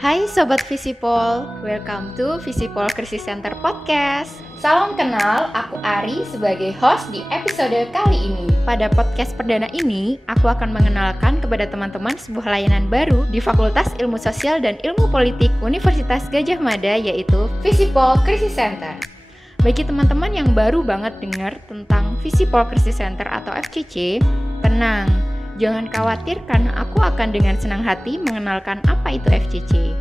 Hai Sobat Visipol, welcome to Visipol Crisis Center Podcast. Salam kenal, aku Ari sebagai host di episode kali ini. Pada podcast perdana ini, aku akan mengenalkan kepada teman-teman sebuah layanan baru di Fakultas Ilmu Sosial dan Ilmu Politik Universitas Gadjah Mada, yaitu Visipol Crisis Center. Bagi teman-teman yang baru banget dengar tentang Visipol Crisis Center atau FCC, tenang, jangan khawatir karena aku akan dengan senang hati mengenalkan apa itu FCC.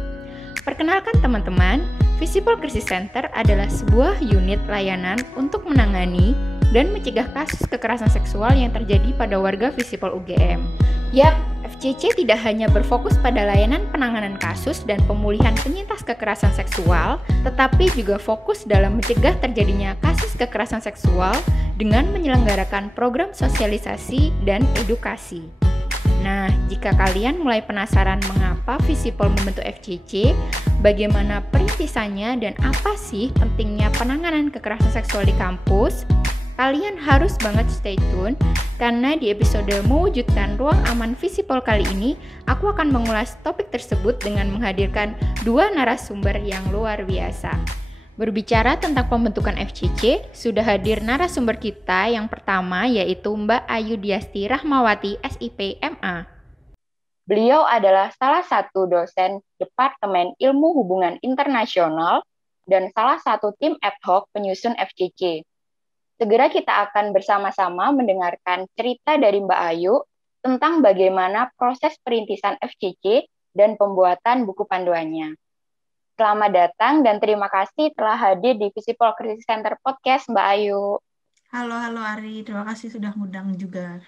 Perkenalkan teman-teman, Visipol Crisis Center adalah sebuah unit layanan untuk menangani dan mencegah kasus kekerasan seksual yang terjadi pada warga Visipol UGM. Yap, FCC tidak hanya berfokus pada layanan penanganan kasus dan pemulihan penyintas kekerasan seksual, tetapi juga fokus dalam mencegah terjadinya kasus kekerasan seksual dengan menyelenggarakan program sosialisasi dan edukasi. Nah, jika kalian mulai penasaran mengapa Visipol membentuk FCC, bagaimana perintisannya dan apa sih pentingnya penanganan kekerasan seksual di kampus, kalian harus banget stay tune karena di episode mewujudkan ruang aman Visipol kali ini, aku akan mengulas topik tersebut dengan menghadirkan dua narasumber yang luar biasa. Berbicara tentang pembentukan FCC, sudah hadir narasumber kita yang pertama yaitu Mbak Ayu Diasti Rahmawati, SIP MA. Beliau adalah salah satu dosen Departemen Ilmu Hubungan Internasional dan salah satu tim ad hoc penyusun FCC. Segera kita akan bersama-sama mendengarkan cerita dari Mbak Ayu tentang bagaimana proses perintisan FCC dan pembuatan buku panduannya. Selamat datang dan terima kasih telah hadir di Visipol Crisis Center Podcast, Mbak Ayu. Halo Ari, terima kasih sudah ngundang juga.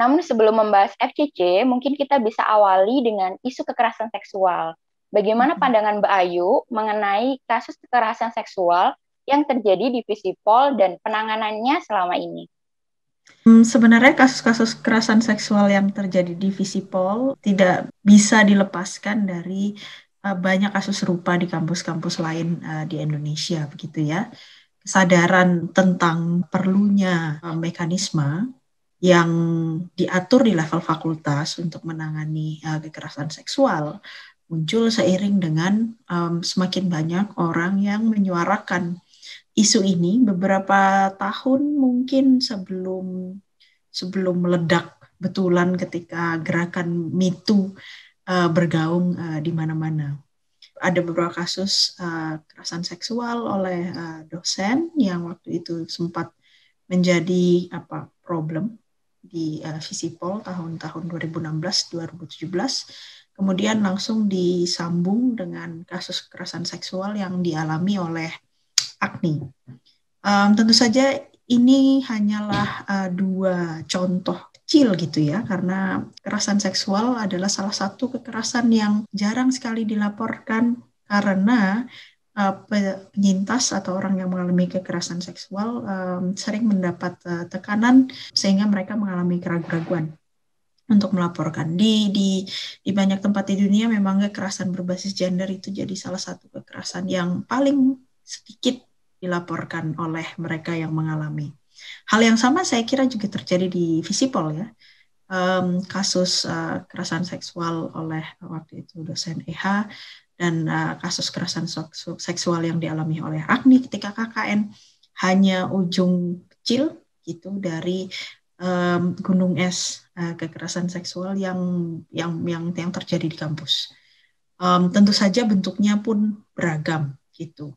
Namun sebelum membahas FCC, mungkin kita bisa awali dengan isu kekerasan seksual. Bagaimana pandangan Mbak Ayu mengenai kasus kekerasan seksual yang terjadi di Visipol dan penanganannya selama ini? Sebenarnya kasus-kasus kekerasan seksual yang terjadi di Visipol tidak bisa dilepaskan dari banyak kasus serupa di kampus-kampus lain di Indonesia, begitu ya. Kesadaran tentang perlunya mekanisme yang diatur di level fakultas untuk menangani kekerasan seksual muncul seiring dengan semakin banyak orang yang menyuarakan isu ini beberapa tahun mungkin sebelum meledak betulan ketika gerakan Me Too bergaung di mana-mana. Ada beberapa kasus kekerasan seksual oleh dosen yang waktu itu sempat menjadi problem di Visipol tahun-tahun 2016-2017. Kemudian langsung disambung dengan kasus kekerasan seksual yang dialami oleh Agni. Tentu saja ini hanyalah dua contoh kecil gitu ya, karena kekerasan seksual adalah salah satu kekerasan yang jarang sekali dilaporkan karena penyintas atau orang yang mengalami kekerasan seksual sering mendapat tekanan sehingga mereka mengalami keraguan untuk melaporkan. Di banyak tempat di dunia memang kekerasan berbasis gender itu jadi salah satu kekerasan yang paling sedikit dilaporkan oleh mereka yang mengalami. Hal yang sama saya kira juga terjadi di Visipol ya. Kasus kekerasan seksual oleh waktu itu dosen EH dan kasus kekerasan seksual yang dialami oleh Agni ketika KKN hanya ujung kecil gitu dari gunung es kekerasan seksual yang terjadi di kampus. Tentu saja bentuknya pun beragam gitu.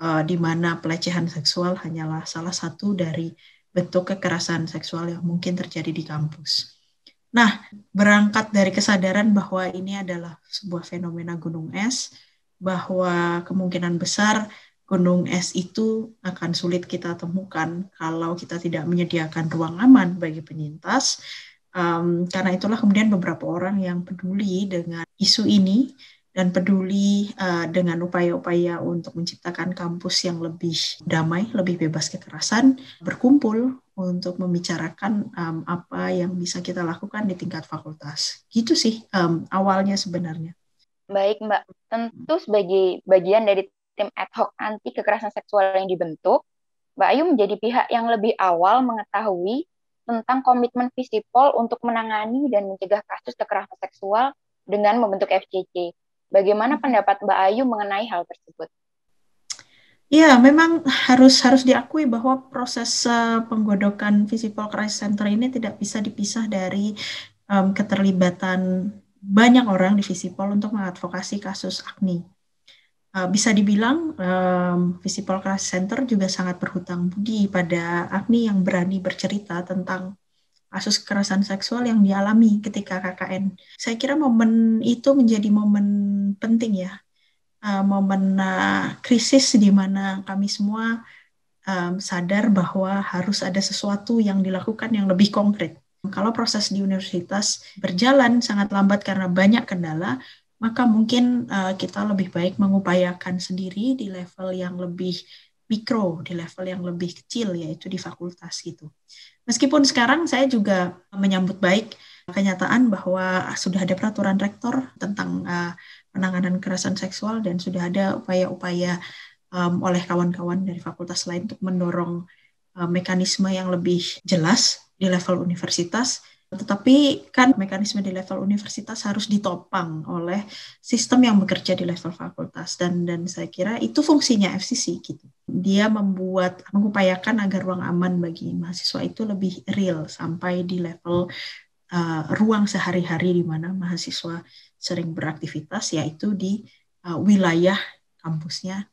Di mana pelecehan seksual hanyalah salah satu dari bentuk kekerasan seksual yang mungkin terjadi di kampus. Nah, berangkat dari kesadaran bahwa ini adalah sebuah fenomena gunung es, bahwa kemungkinan besar gunung es itu akan sulit kita temukan kalau kita tidak menyediakan ruang aman bagi penyintas. Karena itulah kemudian beberapa orang yang peduli dengan isu ini dan peduli dengan upaya-upaya untuk menciptakan kampus yang lebih damai, lebih bebas kekerasan, berkumpul untuk membicarakan apa yang bisa kita lakukan di tingkat fakultas. Gitu sih awalnya sebenarnya. Baik Mbak, tentu sebagai bagian dari tim ad hoc anti kekerasan seksual yang dibentuk, Mbak Ayu menjadi pihak yang lebih awal mengetahui tentang komitmen Visipol untuk menangani dan mencegah kasus kekerasan seksual dengan membentuk FCC. Bagaimana pendapat Mbak Ayu mengenai hal tersebut? Ya, memang harus diakui bahwa proses penggodokan Visipol Crisis Center ini tidak bisa dipisah dari keterlibatan banyak orang di Visipol untuk mengadvokasi kasus AKNI. Bisa dibilang Visipol Crisis Center juga sangat berhutang budi pada AKNI yang berani bercerita tentang kasus kekerasan seksual yang dialami ketika KKN. Saya kira momen itu menjadi momen penting ya, momen krisis di mana kami semua sadar bahwa harus ada sesuatu yang dilakukan yang lebih konkret. Kalau proses di universitas berjalan sangat lambat karena banyak kendala, maka mungkin kita lebih baik mengupayakan sendiri di level yang lebih mikro, di level yang lebih kecil, yaitu di fakultas gitu. Meskipun sekarang saya juga menyambut baik kenyataan bahwa sudah ada peraturan rektor tentang penanganan kekerasan seksual dan sudah ada upaya-upaya oleh kawan-kawan dari fakultas lain untuk mendorong mekanisme yang lebih jelas di level universitas. Tetapi kan mekanisme di level universitas harus ditopang oleh sistem yang bekerja di level fakultas dan saya kira itu fungsinya FCC gitu. Dia mengupayakan agar ruang aman bagi mahasiswa itu lebih real sampai di level ruang sehari-hari di mana mahasiswa sering beraktivitas, yaitu di wilayah kampusnya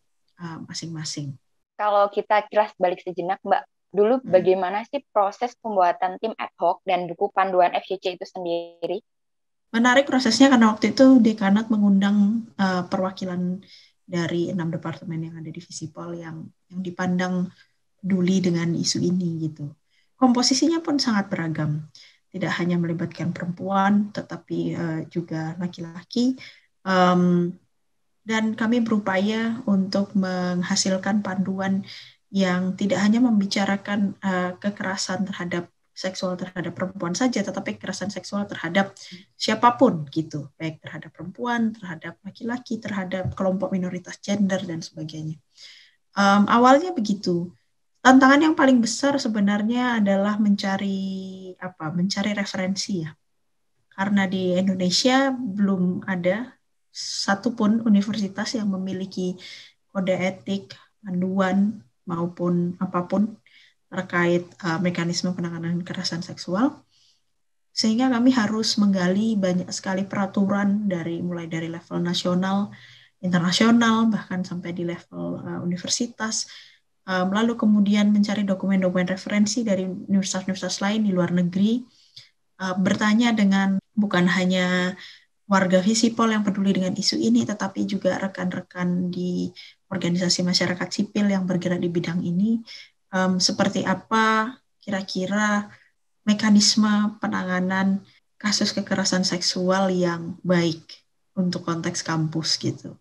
masing-masing. Kalau kita kilas balik sejenak, Mbak, dulu bagaimana sih proses pembuatan tim ad hoc dan buku panduan FCC itu sendiri? Menarik prosesnya karena waktu itu dekanat mengundang perwakilan dari 6 departemen yang ada di Visipol yang dipandang peduli dengan isu ini gitu. Komposisinya pun sangat beragam. Tidak hanya melibatkan perempuan, tetapi juga laki-laki. Dan kami berupaya untuk menghasilkan panduan yang tidak hanya membicarakan kekerasan seksual terhadap perempuan saja, tetapi kekerasan seksual terhadap siapapun gitu, baik terhadap perempuan, terhadap laki-laki, terhadap kelompok minoritas gender dan sebagainya. Awalnya begitu. Tantangan yang paling besar sebenarnya adalah mencari referensi ya. Karena di Indonesia belum ada satupun universitas yang memiliki kode etik, panduan maupun apapun terkait mekanisme penanganan kekerasan seksual. Sehingga kami harus menggali banyak sekali peraturan mulai dari level nasional, internasional, bahkan sampai di level universitas. Lalu kemudian mencari dokumen-dokumen referensi dari universitas-universitas lain di luar negeri, bertanya dengan bukan hanya warga Visipol yang peduli dengan isu ini, tetapi juga rekan-rekan di organisasi masyarakat sipil yang bergerak di bidang ini, seperti apa kira-kira mekanisme penanganan kasus kekerasan seksual yang baik untuk konteks kampus gitu.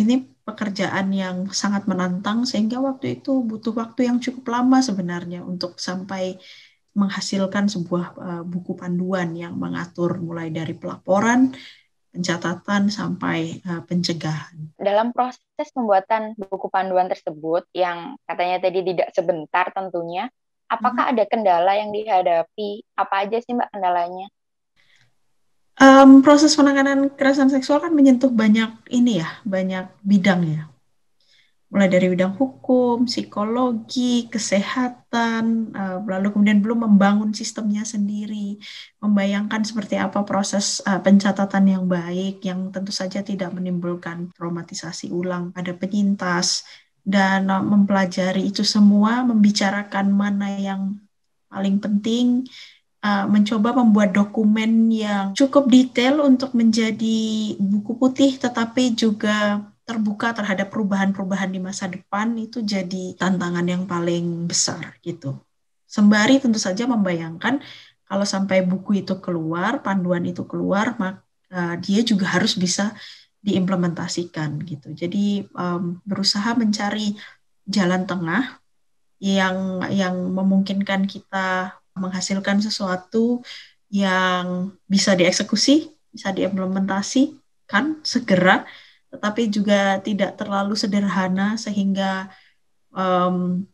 Ini pekerjaan yang sangat menantang sehingga waktu itu butuh waktu yang cukup lama sebenarnya untuk sampai menghasilkan sebuah buku panduan yang mengatur mulai dari pelaporan, pencatatan sampai pencegahan. Dalam proses pembuatan buku panduan tersebut yang katanya tadi tidak sebentar tentunya, apakah ada kendala yang dihadapi? Apa aja sih Mbak kendalanya? Proses penanganan kekerasan seksual kan menyentuh banyak banyak bidang ya. Mulai dari bidang hukum, psikologi, kesehatan, lalu kemudian belum membangun sistemnya sendiri, membayangkan seperti apa proses pencatatan yang baik, yang tentu saja tidak menimbulkan traumatisasi ulang pada penyintas, dan mempelajari itu semua, membicarakan mana yang paling penting, mencoba membuat dokumen yang cukup detail untuk menjadi buku putih, tetapi juga terbuka terhadap perubahan-perubahan di masa depan, itu jadi tantangan yang paling besar gitu. Sembari tentu saja membayangkan kalau sampai buku itu keluar, panduan itu keluar, maka dia juga harus bisa diimplementasikan gitu. Jadi berusaha mencari jalan tengah yang memungkinkan kita menghasilkan sesuatu yang bisa dieksekusi, bisa diimplementasikan segera, tetapi juga tidak terlalu sederhana sehingga um,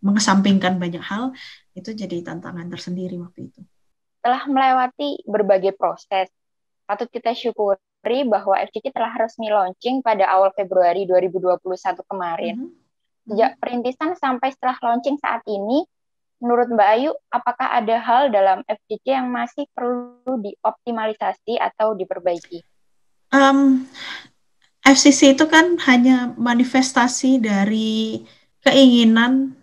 mengesampingkan banyak hal. Itu jadi tantangan tersendiri waktu itu. Telah melewati berbagai proses, Patut kita syukuri bahwa FCC telah resmi launching pada awal Februari 2021 kemarin. Sejak perintisan sampai setelah launching saat ini, menurut Mbak Ayu, apakah ada hal dalam FCC yang masih perlu dioptimalisasi atau diperbaiki? FCC itu kan hanya manifestasi dari keinginan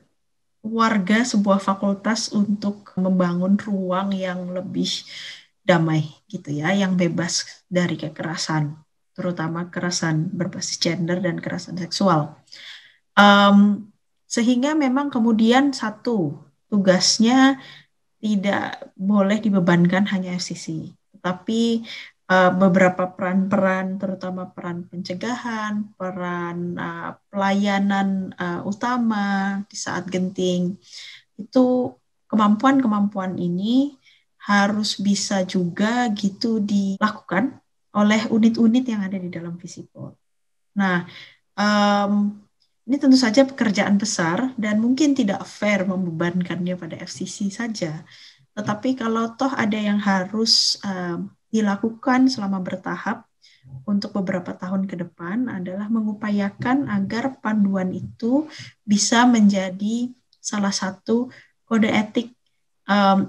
warga sebuah fakultas untuk membangun ruang yang lebih damai gitu ya, yang bebas dari kekerasan, terutama kekerasan berbasis gender dan kekerasan seksual. Sehingga memang kemudian satu, tugasnya tidak boleh dibebankan hanya FCC, tetapi beberapa peran-peran, terutama peran pencegahan, peran pelayanan utama di saat genting, itu kemampuan-kemampuan ini harus bisa juga gitu dilakukan oleh unit-unit yang ada di dalam Visipol. Nah, ini tentu saja pekerjaan besar dan mungkin tidak fair membebankannya pada FCC saja. Tetapi kalau toh ada yang harus dilakukan selama bertahap untuk beberapa tahun ke depan adalah mengupayakan agar panduan itu bisa menjadi salah satu kode etik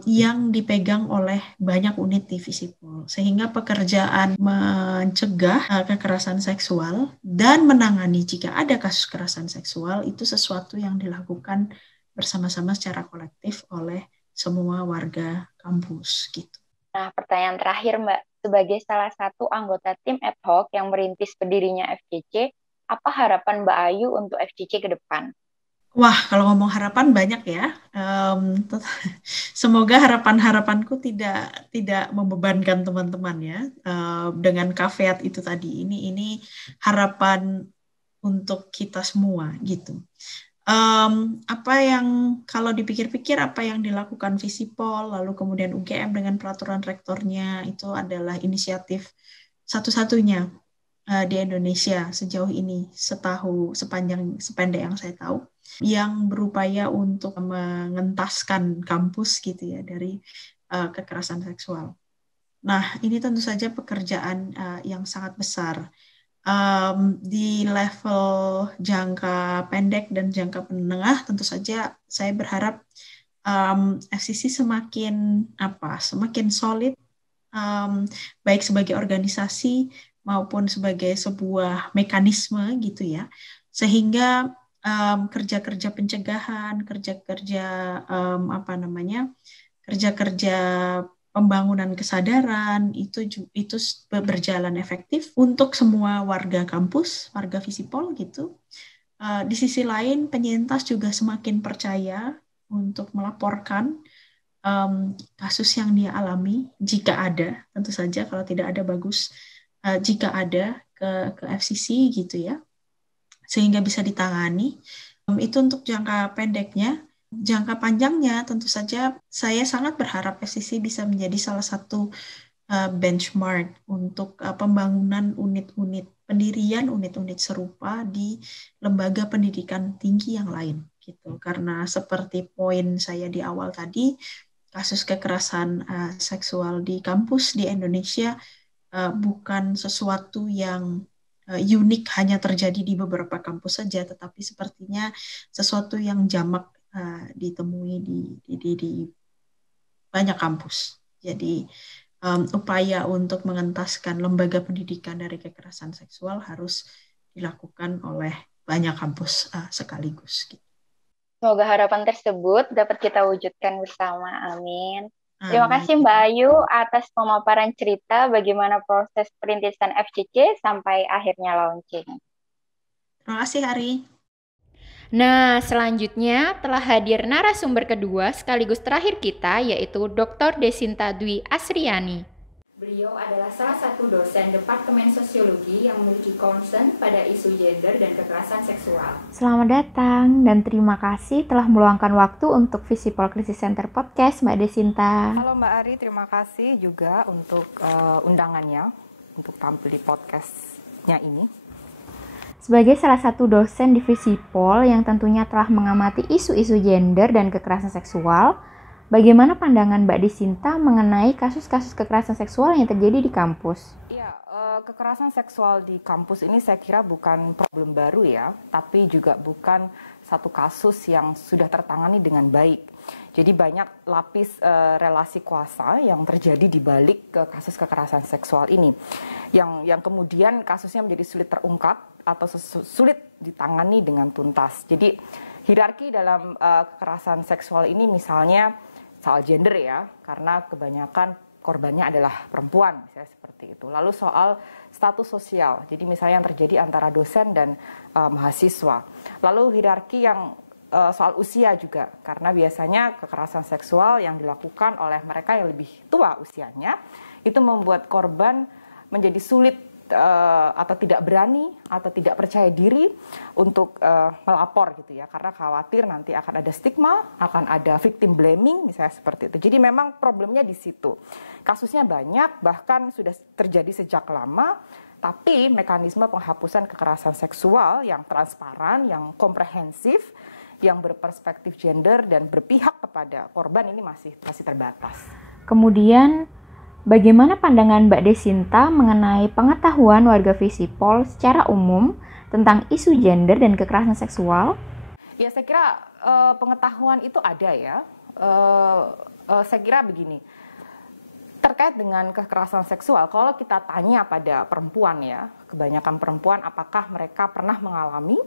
yang dipegang oleh banyak unit di Visipol, sehingga pekerjaan mencegah kekerasan seksual dan menangani jika ada kasus kekerasan seksual itu sesuatu yang dilakukan bersama-sama secara kolektif oleh semua warga kampus gitu. Nah, pertanyaan terakhir Mbak, sebagai salah satu anggota tim ad hoc yang merintis berdirinya FCC, apa harapan Mbak Ayu untuk FCC ke depan? Wah, kalau ngomong harapan banyak ya. Semoga harapan-harapanku tidak membebankan teman-teman ya. Dengan caveat itu tadi, ini harapan untuk kita semua gitu. Apa yang kalau dipikir-pikir apa yang dilakukan Visipol lalu kemudian UGM dengan peraturan rektornya itu adalah inisiatif satu-satunya di Indonesia sejauh ini sependek yang saya tahu yang berupaya untuk mengentaskan kampus gitu ya dari kekerasan seksual. Nah, ini tentu saja pekerjaan yang sangat besar. Di level jangka pendek dan jangka menengah tentu saja saya berharap FCC semakin solid baik sebagai organisasi maupun sebagai sebuah mekanisme gitu ya, sehingga kerja-kerja pencegahan, kerja-kerja pembangunan kesadaran itu berjalan efektif untuk semua warga kampus, warga Visipol gitu. Di sisi lain, penyintas juga semakin percaya untuk melaporkan kasus yang dia alami jika ada, tentu saja kalau tidak ada bagus, jika ada ke FCC gitu ya, sehingga bisa ditangani. Itu untuk jangka pendeknya. Jangka panjangnya tentu saja saya sangat berharap FCC bisa menjadi salah satu benchmark untuk pembangunan pendirian unit-unit serupa di lembaga pendidikan tinggi yang lain gitu. Karena seperti poin saya di awal tadi, kasus kekerasan seksual di kampus di Indonesia bukan sesuatu yang unik hanya terjadi di beberapa kampus saja, tetapi sepertinya sesuatu yang jamak ditemui di banyak kampus. Jadi upaya untuk mengentaskan lembaga pendidikan dari kekerasan seksual harus dilakukan oleh banyak kampus sekaligus. Semoga harapan tersebut dapat kita wujudkan bersama. Amin. Terima kasih Mbak Ayu atas pemaparan cerita bagaimana proses perintisan FCC sampai akhirnya launching. Terima kasih Hari. Nah, selanjutnya telah hadir narasumber kedua sekaligus terakhir kita, yaitu Dr. Desinta Dwi Asriani. Beliau adalah salah satu dosen Departemen Sosiologi yang memiliki concern pada isu gender dan kekerasan seksual. Selamat datang dan terima kasih telah meluangkan waktu untuk Visipol Crisis Center Podcast, Mbak Desinta. Halo Mbak Ari, terima kasih juga untuk undangannya untuk tampil di podcastnya ini. Sebagai salah satu dosen di Visipol yang tentunya telah mengamati isu-isu gender dan kekerasan seksual, Bagaimana pandangan Mbak Desinta mengenai kasus-kasus kekerasan seksual yang terjadi di kampus? Iya, kekerasan seksual di kampus ini saya kira bukan problem baru ya, tapi juga bukan satu kasus yang sudah tertangani dengan baik. Jadi banyak lapis relasi kuasa yang terjadi di balik kasus kekerasan seksual ini, yang kemudian kasusnya menjadi sulit terungkap atau sulit ditangani dengan tuntas. Jadi hierarki dalam kekerasan seksual ini misalnya soal gender ya, karena kebanyakan korbannya adalah perempuan, misalnya seperti itu. Lalu soal status sosial, jadi misalnya yang terjadi antara dosen dan mahasiswa. Lalu hierarki yang soal usia juga, karena biasanya kekerasan seksual yang dilakukan oleh mereka yang lebih tua usianya, itu membuat korban menjadi sulit atau tidak berani atau tidak percaya diri untuk melapor gitu ya, karena khawatir nanti akan ada stigma, akan ada victim blaming misalnya seperti itu. Jadi memang problemnya di situ. Kasusnya banyak, bahkan sudah terjadi sejak lama, tapi mekanisme penghapusan kekerasan seksual yang transparan, yang komprehensif, yang berperspektif gender dan berpihak kepada korban ini masih terbatas. Kemudian bagaimana pandangan Mbak Desinta mengenai pengetahuan warga Visipol secara umum tentang isu gender dan kekerasan seksual? Ya, saya kira pengetahuan itu ada ya. Saya kira begini, terkait dengan kekerasan seksual, kalau kita tanya pada perempuan ya, kebanyakan perempuan apakah mereka pernah mengalami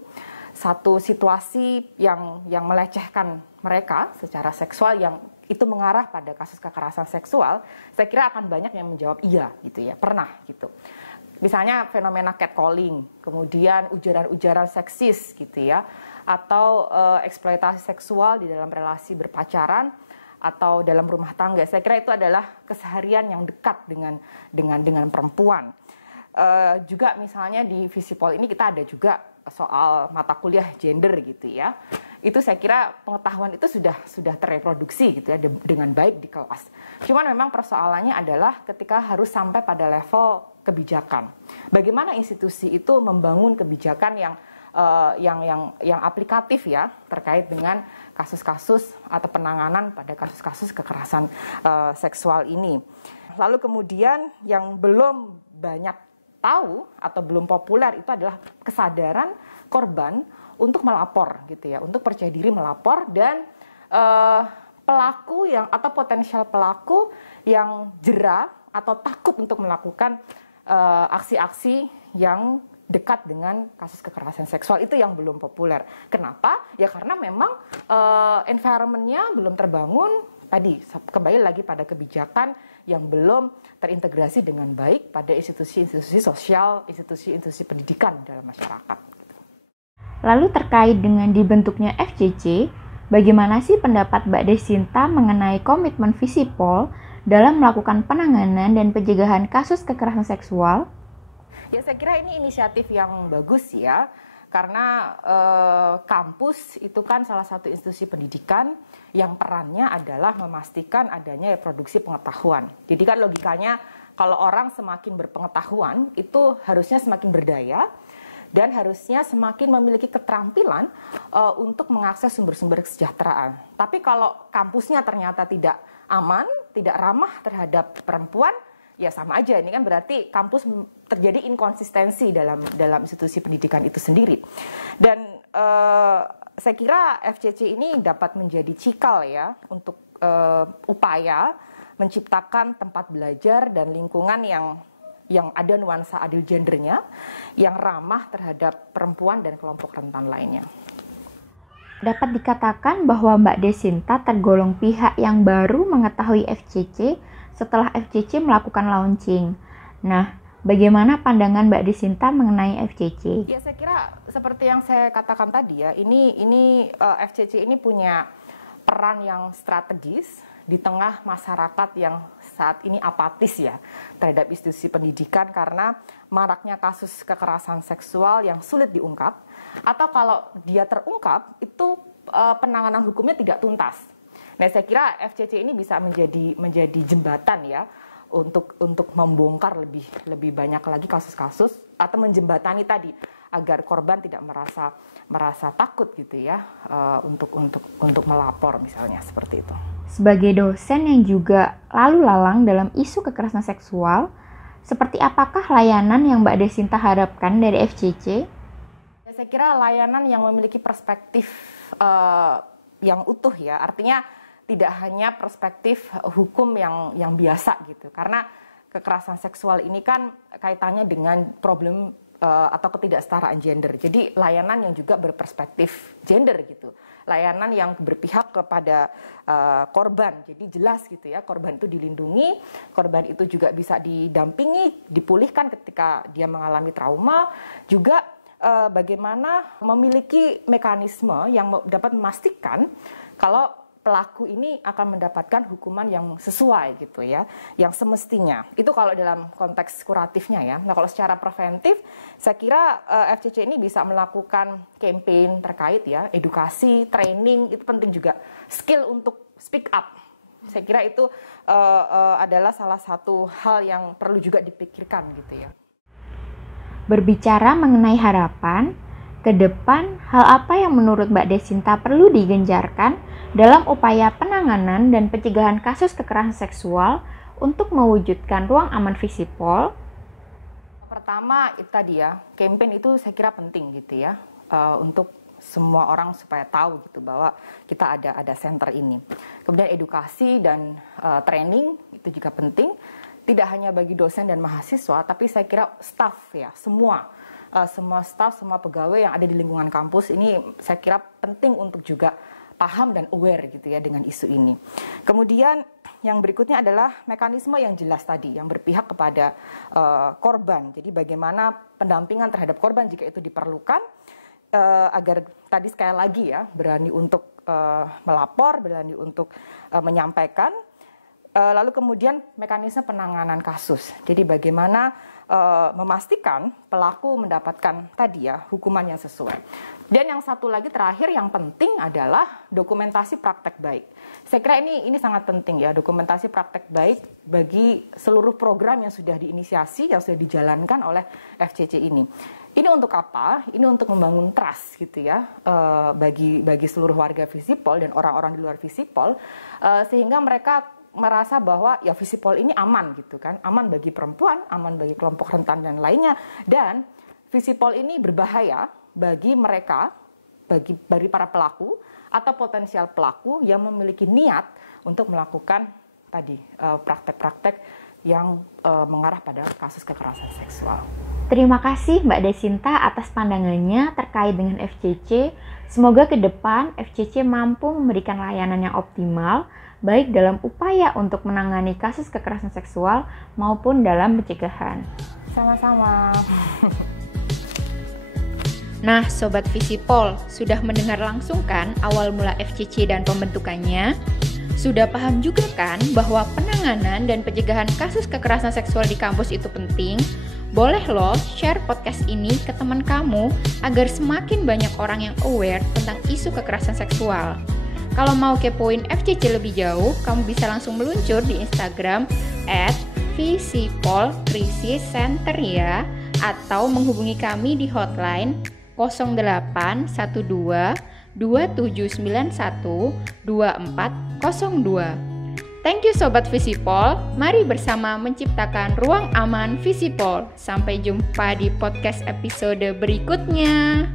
satu situasi yang melecehkan mereka secara seksual yang itu mengarah pada kasus kekerasan seksual, saya kira akan banyak yang menjawab iya gitu ya, pernah gitu. Misalnya fenomena catcalling, kemudian ujaran-ujaran seksis gitu ya, atau eksploitasi seksual di dalam relasi berpacaran atau dalam rumah tangga. Saya kira itu adalah keseharian yang dekat dengan perempuan. Juga misalnya di Visipol ini kita ada juga soal mata kuliah gender gitu ya. Itu saya kira pengetahuan itu sudah terreproduksi gitu ya dengan baik di kelas. Cuman memang persoalannya adalah ketika harus sampai pada level kebijakan. Bagaimana institusi itu membangun kebijakan yang aplikatif ya terkait dengan kasus-kasus atau penanganan pada kasus-kasus kekerasan seksual ini. Lalu kemudian yang belum banyak tahu atau belum populer itu adalah kesadaran korban untuk melapor gitu ya, untuk percaya diri melapor, dan pelaku atau potensial pelaku yang jera atau takut untuk melakukan aksi-aksi yang dekat dengan kasus kekerasan seksual itu yang belum populer. Kenapa? Ya karena memang environment-nya belum terbangun. Tadi kembali lagi pada kebijakan yang belum terintegrasi dengan baik pada institusi-institusi sosial, institusi-institusi pendidikan dalam masyarakat. Lalu terkait dengan dibentuknya FCC, bagaimana sih pendapat Mbak Desinta mengenai komitmen Visipol dalam melakukan penanganan dan pencegahan kasus kekerasan seksual? Ya, saya kira ini inisiatif yang bagus ya, karena kampus itu kan salah satu institusi pendidikan yang perannya adalah memastikan adanya produksi pengetahuan. Jadi kan logikanya kalau orang semakin berpengetahuan itu harusnya semakin berdaya dan harusnya semakin memiliki keterampilan untuk mengakses sumber-sumber kesejahteraan. Tapi kalau kampusnya ternyata tidak aman, tidak ramah terhadap perempuan, ya sama aja. Ini kan berarti kampus terjadi inkonsistensi dalam institusi pendidikan itu sendiri. Dan saya kira FCC ini dapat menjadi cikal ya untuk upaya menciptakan tempat belajar dan lingkungan yang ada nuansa adil gendernya, yang ramah terhadap perempuan dan kelompok rentan lainnya. Dapat dikatakan bahwa Mbak Desinta tergolong pihak yang baru mengetahui FCC setelah FCC melakukan launching. Nah, bagaimana pandangan Mbak Desinta mengenai FCC? Ya, saya kira seperti yang saya katakan tadi ya, ini FCC ini punya peran yang strategis di tengah masyarakat yang saat ini apatis ya terhadap institusi pendidikan karena maraknya kasus kekerasan seksual yang sulit diungkap, atau kalau dia terungkap itu penanganan hukumnya tidak tuntas. Nah, saya kira FCC ini bisa menjadi jembatan ya untuk membongkar lebih banyak lagi kasus-kasus atau menjembatani tadi agar korban tidak merasa takut gitu ya untuk melapor misalnya seperti itu. Sebagai dosen yang juga lalu lalang dalam isu kekerasan seksual, seperti apakah layanan yang Mbak Desinta harapkan dari FCC? Saya kira layanan yang memiliki perspektif yang utuh ya, artinya tidak hanya perspektif hukum yang biasa gitu, karena kekerasan seksual ini kan kaitannya dengan problem atau ketidaksetaraan gender. Jadi layanan yang juga berperspektif gender gitu. Layanan yang berpihak kepada korban. Jadi jelas gitu ya, korban itu dilindungi, korban itu juga bisa didampingi, dipulihkan ketika dia mengalami trauma, juga bagaimana memiliki mekanisme yang dapat memastikan kalau pelaku ini akan mendapatkan hukuman yang sesuai gitu ya, yang semestinya. Itu kalau dalam konteks kuratifnya ya. Nah, kalau secara preventif, saya kira FCC ini bisa melakukan campaign terkait ya, edukasi, training, itu penting juga. Skill untuk speak up. Saya kira itu adalah salah satu hal yang perlu juga dipikirkan gitu ya. Berbicara mengenai harapan, ke depan hal apa yang menurut Mbak Desinta perlu digencarkan dalam upaya penanganan dan pencegahan kasus kekerasan seksual untuk mewujudkan ruang aman Visipol? Pertama itu tadi ya, campaign itu saya kira penting gitu ya, untuk semua orang supaya tahu gitu bahwa kita ada center ini. Kemudian edukasi dan training itu juga penting, tidak hanya bagi dosen dan mahasiswa, tapi saya kira staff ya, semua staff, semua pegawai yang ada di lingkungan kampus ini saya kira penting untuk juga paham dan aware gitu ya dengan isu ini. Kemudian yang berikutnya adalah mekanisme yang jelas tadi, yang berpihak kepada korban. Jadi bagaimana pendampingan terhadap korban jika itu diperlukan, agar tadi sekali lagi ya, berani untuk melapor, berani untuk menyampaikan. Lalu kemudian mekanisme penanganan kasus. Jadi bagaimana memastikan pelaku mendapatkan tadi ya hukuman yang sesuai. Dan yang satu lagi terakhir yang penting adalah dokumentasi praktek baik. Saya kira ini sangat penting ya, dokumentasi praktek baik bagi seluruh program yang sudah diinisiasi, yang sudah dijalankan oleh FCC ini. Ini untuk apa? Ini untuk membangun trust gitu ya, bagi seluruh warga Visipol dan orang-orang di luar Visipol, sehingga mereka merasa bahwa ya Visipol ini aman gitu kan, aman bagi perempuan, aman bagi kelompok rentan dan lainnya, dan Visipol ini berbahaya bagi mereka, bagi para pelaku atau potensial pelaku yang memiliki niat untuk melakukan tadi praktek-praktek yang mengarah pada kasus kekerasan seksual. Terima kasih Mbak Desinta atas pandangannya terkait dengan FCC. Semoga ke depan FCC mampu memberikan layanan yang optimal, baik dalam upaya untuk menangani kasus kekerasan seksual maupun dalam pencegahan. Sama-sama. Nah, Sobat Visipol, sudah mendengar langsung kan awal mula FCC dan pembentukannya? Sudah paham juga kan bahwa penanganan dan pencegahan kasus kekerasan seksual di kampus itu penting? Boleh loh share podcast ini ke teman kamu agar semakin banyak orang yang aware tentang isu kekerasan seksual. Kalau mau kepoin FCC lebih jauh, kamu bisa langsung meluncur di Instagram @visipolkrisiscenter ya, atau menghubungi kami di hotline 0812 2791 2402. Thank you Sobat Visipol, mari bersama menciptakan ruang aman Visipol. Sampai jumpa di podcast episode berikutnya.